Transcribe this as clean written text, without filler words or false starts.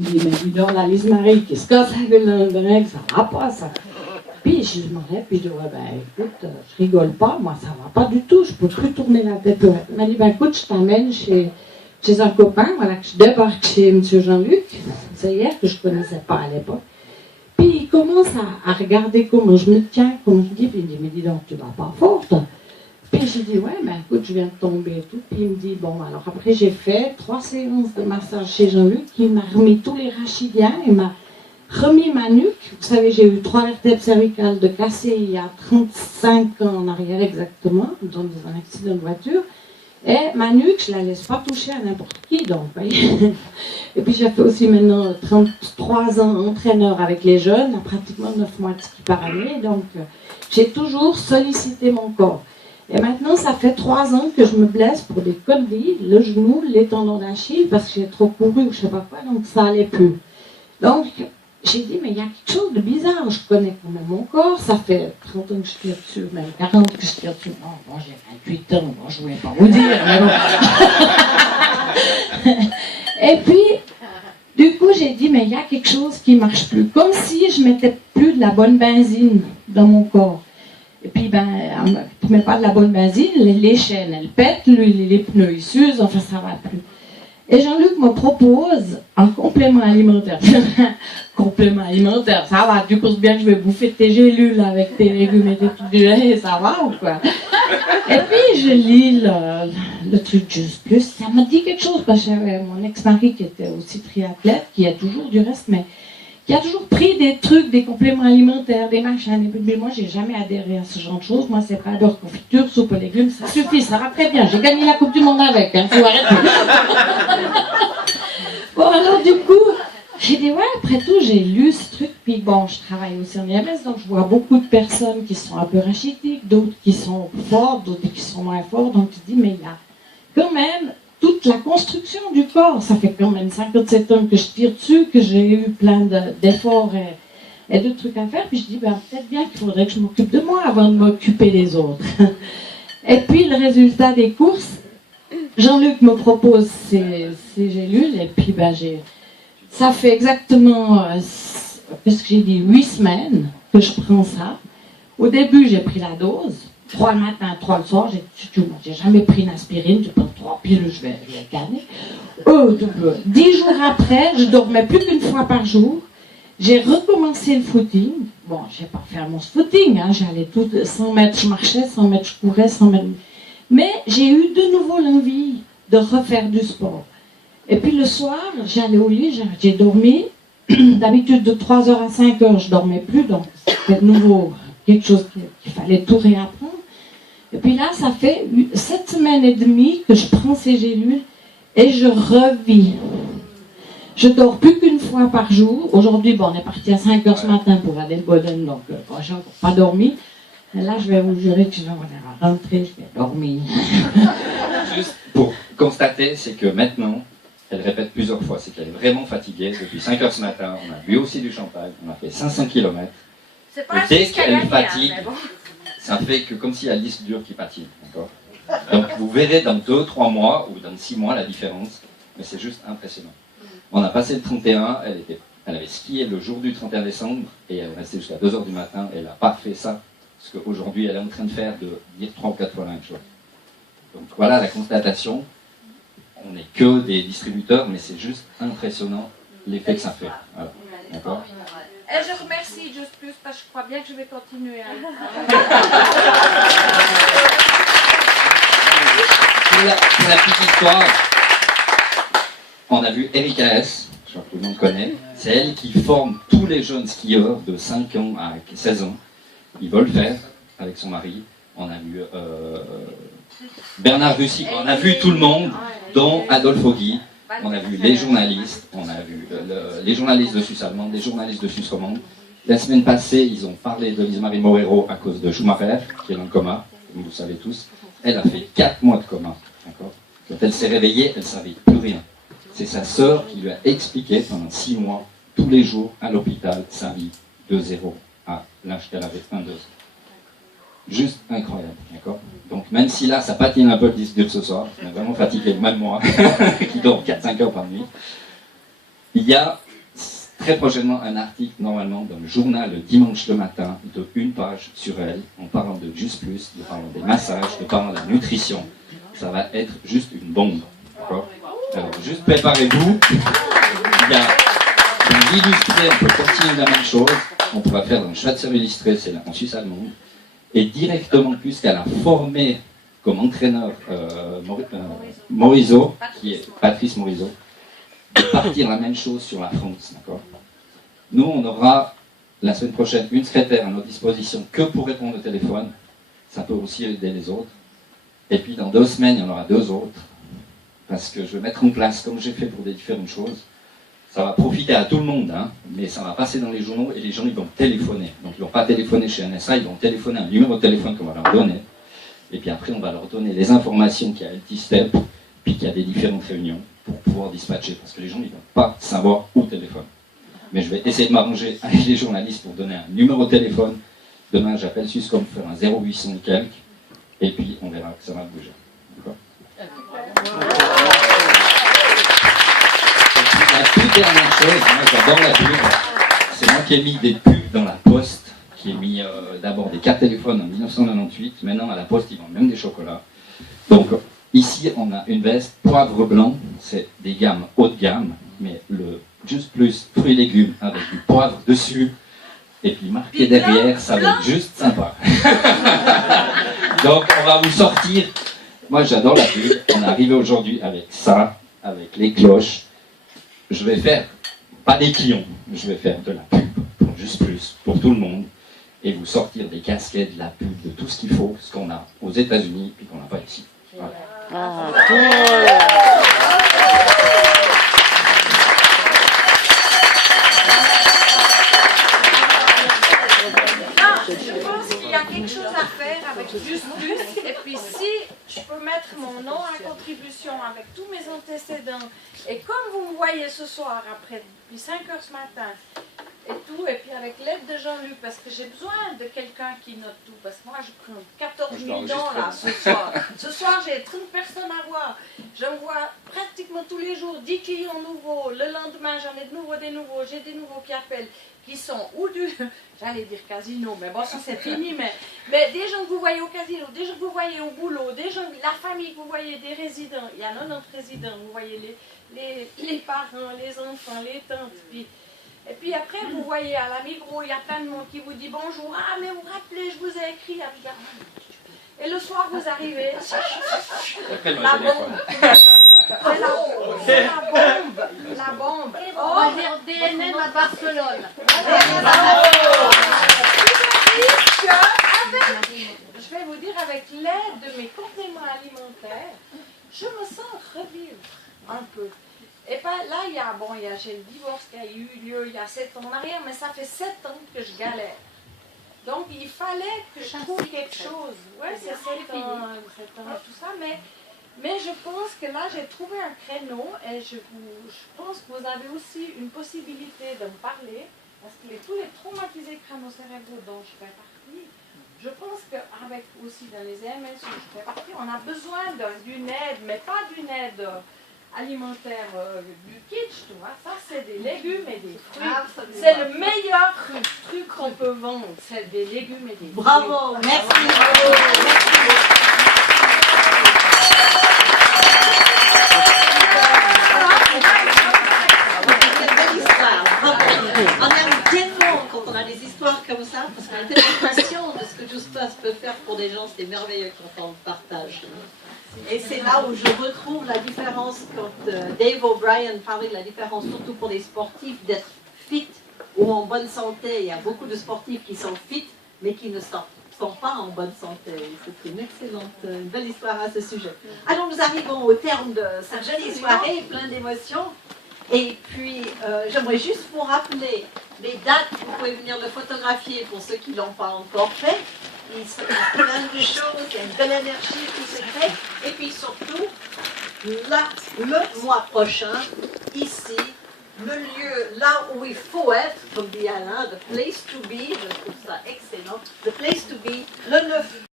Il dit, mais dis donc, la Lise Marie, qu'est-ce que ça fait le grec? Ça va pas, ça. Puis je me lève, puis je dis, ouais, ben écoute, je rigole pas, moi ça va pas du tout, je peux plus tourner la tête. Il m'a dit, ben écoute, je t'amène chez un copain, voilà, que je débarque chez M. Jean-Luc, c'est hier que je connaissais pas à l'époque. Puis il commence à regarder comment je me tiens, comment je dis, puis il me dit, mais dis donc, tu vas pas fort, toi. Puis j'ai dit, ouais, ben écoute, je viens de tomber et tout. Puis il me dit, bon, alors après j'ai fait 3 séances de massage chez Jean-Luc, il m'a remis tous les rachidiens, il m'a remis ma nuque. Vous savez, j'ai eu 3 vertèbres cervicales de cassées il y a 35 ans en arrière exactement, dans un accident de voiture. Et ma nuque, je ne la laisse pas toucher à n'importe qui, donc, voyez. Et puis j'ai fait aussi maintenant 33 ans entraîneur avec les jeunes, à pratiquement 9 mois de ski par année, donc j'ai toujours sollicité mon corps. Et maintenant, ça fait 3 ans que je me blesse pour des conneries, le genou, les tendons d'Achille, parce que j'ai trop couru ou je ne sais pas quoi, donc ça n'allait plus. Donc, j'ai dit, mais il y a quelque chose de bizarre, je connais quand même mon corps, ça fait 30 ans que je tire dessus, même 40 que je tire dessus. Non, bon, j'ai 28 ans, bon, je ne voulais pas vous dire, mais bon. Et puis, du coup, j'ai dit, mais il y a quelque chose qui ne marche plus, comme si je mettais plus de la bonne benzine dans mon corps. Et puis, ben, tu ne mets pas de la bonne benzine, les chaînes, elles pètent, les pneus, ils s'usent, enfin, ça ne va plus. Et Jean-Luc me propose un complément alimentaire. Complément alimentaire, ça va, tu penses bien que je vais bouffer tes gélules avec tes légumes et tes trucs du ça va ou quoi? Et puis, je lis le truc Just Plus, ça m'a dit quelque chose, parce que j'avais mon ex-mari qui était aussi triathlète, qui a toujours du reste, mais qui a toujours pris des trucs, des compléments alimentaires, des machins, mais moi j'ai jamais adhéré à ce genre de choses. Moi c'est pas beurre, confiture, soupe aux légumes, ça suffit, ça va très bien. J'ai gagné la Coupe du Monde avec, hein, faut arrêter. Bon alors du coup, j'ai dit ouais, après tout j'ai lu ce truc, puis bon, je travaille aussi en IMS, donc je vois beaucoup de personnes qui sont un peu rachitiques, d'autres qui sont fortes, d'autres qui sont moins fortes, donc je dis mais il y a quand même toute la construction du corps, ça fait quand même 57 ans que je tire dessus, que j'ai eu plein d'efforts et de trucs à faire, puis je dis, ben, peut-être bien qu'il faudrait que je m'occupe de moi avant de m'occuper des autres. Et puis le résultat des courses, Jean-Luc me propose ces gélules, et puis ben, ça fait exactement, qu'est-ce que j'ai dit, 8 semaines que je prends ça. Au début, j'ai pris la dose. 3 le matin, 3 le soir, j'ai jamais pris une aspirine, je prends 3 pilules, je vais canner. 10 jours après, je dormais plus qu'une fois par jour. J'ai recommencé le footing. Bon, j'ai pas fait mon footing, hein, j'allais tout 100 mètres, je marchais, 100 mètres, je courais, 100 mètres. Mais j'ai eu de nouveau l'envie de refaire du sport. Et puis le soir, j'allais au lit, j'ai dormi. D'habitude, de 3h à 5h, je dormais plus, donc c'était de nouveau quelque chose qu'il fallait tout réapprendre. Et puis là, ça fait 7 semaines et demie que je prends ces gélules et je revis. Je dors plus qu'une fois par jour. Aujourd'hui, bon, on est parti à 5h ce matin pour Adelboden, donc j'ai encore pas dormi. Mais là, je vais vous jurer que je vais rentrer, je vais dormir. Juste pour constater, c'est que maintenant, elle répète plusieurs fois, c'est qu'elle est vraiment fatiguée. Depuis 5h ce matin, on a bu aussi du champagne, on a fait 500 km. C'est pas dès qu'elle fatigue, hein, bon. ça fait que comme s'il y a le disque dur qui patine. Donc vous verrez dans 2-3 mois ou dans 6 mois la différence, mais c'est juste impressionnant. On a passé le 31, elle avait skié le jour du 31 décembre et elle restait jusqu'à 2h du matin et elle n'a pas fait ça, parce qu'aujourd'hui elle est en train de faire, de dire 3 ou 4 fois la même chose. Donc voilà la constatation, on n'est que des distributeurs, mais c'est juste impressionnant l'effet que ça fait. Voilà. D'accord ? Et je remercie Just Plus parce que je crois bien que je vais continuer. Pour la petite histoire, on a vu Erika S, je crois que tout le monde connaît, c'est elle qui forme tous les jeunes skieurs de 5 ans à 16 ans. Ils veulent le faire avec son mari. On a vu Bernard Russy, on a vu tout le monde, dont Adolphe Guy. On a vu les journalistes, on a vu les journalistes de Suisse allemande, les journalistes de Suisse romande. La semaine passée, ils ont parlé de Lise-Marie Morero à cause de Schumacher, qui est dans le coma, comme vous le savez tous. Elle a fait 4 mois de coma. D'accord ? Quand elle s'est réveillée, elle ne savait plus rien. C'est sa sœur qui lui a expliqué pendant 6 mois, tous les jours, à l'hôpital, sa vie, de 0 à l'âge qu'elle avait, 22 ans. Juste incroyable, d'accord ? Donc même si là, ça patine un peu le disque dur ce soir, on est vraiment fatigué, même moi, qui dort 4-5 heures par nuit, il y a très prochainement un article, normalement, dans le journal le dimanche le matin, de 1 page sur elle, en parlant de Just Plus, en parlant des massages, en parlant de la nutrition. Ça va être juste une bombe. D'accord ? Alors, juste préparez-vous. Il y a une illustrée, on peut continuer la même chose. On pourra faire dans le Schweitzer illustré, c'est en Suisse allemande. Et directement, puisqu'elle a formé comme entraîneur Morisot, qui est Patrice Morisot, de partir la même chose sur la France, d'accord ? Nous, on aura la semaine prochaine une secrétaire à notre disposition que pour répondre au téléphone. Ça peut aussi aider les autres. Et puis dans 2 semaines, il y en aura 2 autres. Parce que je vais mettre en place, comme j'ai fait pour des différentes choses, ça va profiter à tout le monde, hein, mais ça va passer dans les journaux et les gens ils vont téléphoner. Donc ils ne vont pas téléphoner chez NSA, ils vont téléphoner un numéro de téléphone qu'on va leur donner. Et puis après, on va leur donner les informations qu'il y a à LT-Step, puis qu'il y a des différentes réunions pour pouvoir dispatcher. Parce que les gens ils ne vont pas savoir où téléphone. Mais je vais essayer de m'arranger avec les journalistes pour donner un numéro de téléphone. Demain, j'appelle Suscom pour faire un 0800 et quelques. Et puis, on verra que ça va bouger. D'accord ? La toute dernière chose, moi j'adore la pub, c'est moi qui ai mis des pubs dans la poste, qui ai mis d'abord des cartes téléphones en 1998, maintenant à la poste ils vendent même des chocolats. Donc ici on a une veste poivre blanc, c'est des gammes haut de gamme, mais le Just Plus fruits et légumes avec du poivre dessus, et puis marqué derrière, ça va être juste sympa. Donc on va vous sortir, moi j'adore la pub, on est arrivé aujourd'hui avec ça, avec les cloches. Je vais faire, pas des clients, je vais faire de la pub pour Just Plus, pour tout le monde, et vous sortir des casquettes, de la pub, de tout ce qu'il faut, ce qu'on a aux États-Unis, puis qu'on n'a pas ici. Voilà. Je pense qu'il y a quelque chose à faire avec Just Plus. Et puis si je peux mettre mon nom à contribution avec tous mes antécédents, et comme vous me voyez ce soir, après, depuis 5 heures ce matin, et tout, et puis avec l'aide de Jean-Luc, parce que j'ai besoin de quelqu'un qui note tout, parce que moi je prends 14 000 dents là ce soir. Ce soir j'ai 30 personnes à voir, je me vois pratiquement tous les jours 10 clients nouveaux, le lendemain j'en ai de nouveau des nouveaux, j'ai des nouveaux qui appellent, qui sont ou du, j'allais dire casino, mais bon ça c'est fini, mais des gens que vous voyez au casino, des gens que vous voyez au boulot, des gens, la famille que vous voyez, des résidents, il y a 90 résidents, vous voyez les parents, les enfants, les tantes, puis... Et puis après, vous voyez à la Migros, il y a plein de monde qui vous dit bonjour. Ah, mais vous vous rappelez, je vous ai écrit. Et le soir, vous arrivez. La bombe. La bombe. On va dire DNM à Barcelone. Je vais vous dire, avec l'aide de mes compléments alimentaires, je me sens revivre un peu. Et pas, là, j'ai le divorce qui a eu lieu il y a 7 ans en arrière, mais ça fait 7 ans que je galère. Donc, il fallait que je trouve quelque chose. Ouais, c'est 7 ans, tout ça, mais je pense que là, j'ai trouvé un créneau et je pense que vous avez aussi une possibilité de me parler, parce que tous les traumatisés crânio-cérébraux dont je fais partie, je pense qu'avec aussi dans les EMS où je fais partie, on a besoin d'une aide, mais pas d'une aide alimentaire du kitsch, tu vois. Ça, c'est des légumes et des fruits. C'est le meilleur truc qu'on peut vendre, c'est des légumes et des fruits. Bravo, merci. On aime tellement quand on a des histoires comme ça, parce qu'on est tellement conscient de ce que Just Plus peut faire pour des gens, c'est merveilleux quand on le partage. Et c'est là où je retrouve la différence quand Dave O'Brien parlait de la différence, surtout pour les sportifs, d'être fit ou en bonne santé. Il y a beaucoup de sportifs qui sont fit, mais qui ne sont pas en bonne santé. C'est une belle histoire à ce sujet. Alors nous arrivons au terme de cette jolie soirée, plein d'émotions. Et puis, j'aimerais juste vous rappeler les dates, vous pouvez venir le photographier pour ceux qui ne l'ont pas encore fait. Il se passe plein de choses, il y a une belle énergie qui se crée. Et puis surtout, là, le mois prochain, ici, le lieu là où il faut être, comme dit Alain, the place to be, je trouve ça excellent, the place to be, le 9